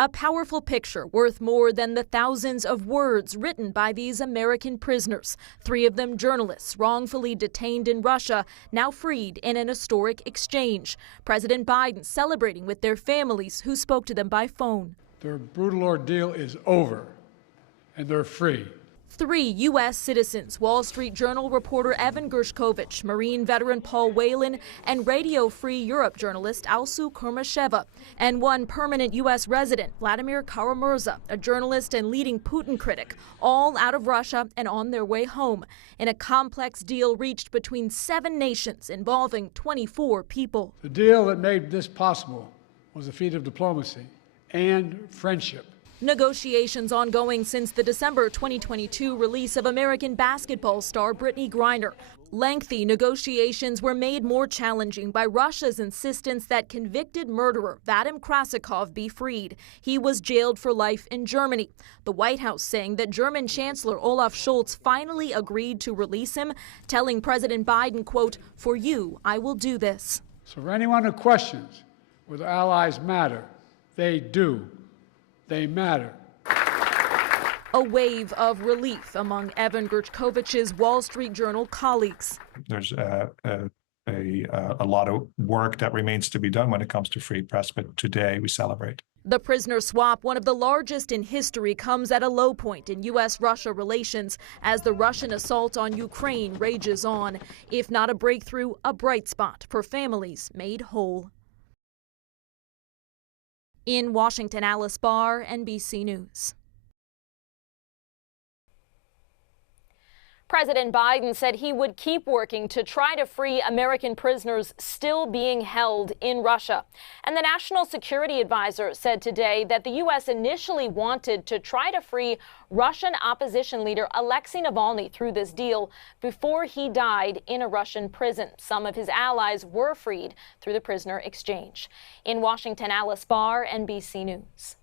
A powerful picture worth more than the thousands of words written by these American prisoners. 3 of them journalists wrongfully detained in Russia, now freed in an historic exchange. President Biden celebrating with their families who spoke to them by phone. Their brutal ordeal is over, and they're free. 3 U.S. citizens, Wall Street Journal reporter Evan Gershkovich, Marine veteran Paul Whelan, and Radio Free Europe journalist Alsu Kurmasheva, and 1 permanent U.S. resident, Vladimir Kara-Murza, a journalist and leading Putin critic, all out of Russia and on their way home, in a complex deal reached between 7 nations involving 24 people. The deal that made this possible was a feat of diplomacy and friendship. Negotiations ongoing since the December 2022 release of American basketball star Brittany Griner. Lengthy negotiations were made more challenging by Russia's insistence that convicted murderer Vadim Krasikov be freed. He was jailed for life in Germany. The White House saying that German Chancellor Olaf Scholz finally agreed to release him, telling President Biden, quote, "For you, I will do this." So for anyone who questions whether allies matter, they do. They matter. A wave of relief among Evan Gershkovich's Wall Street Journal colleagues. There's a lot of work that remains to be done when it comes to free press, but today we celebrate. The prisoner swap, one of the largest in history, comes at a low point in U.S.-Russia relations as the Russian assault on Ukraine rages on. If not a breakthrough, a bright spot for families made whole. In Washington, Alice Barr, NBC News. President Biden said he would keep working to try to free American prisoners still being held in Russia. And the National Security Advisor said today that the U.S. initially wanted to try to free Russian opposition leader Alexei Navalny through this deal before he died in a Russian prison. Some of his allies were freed through the prisoner exchange. In Washington, Alice Barr, NBC News.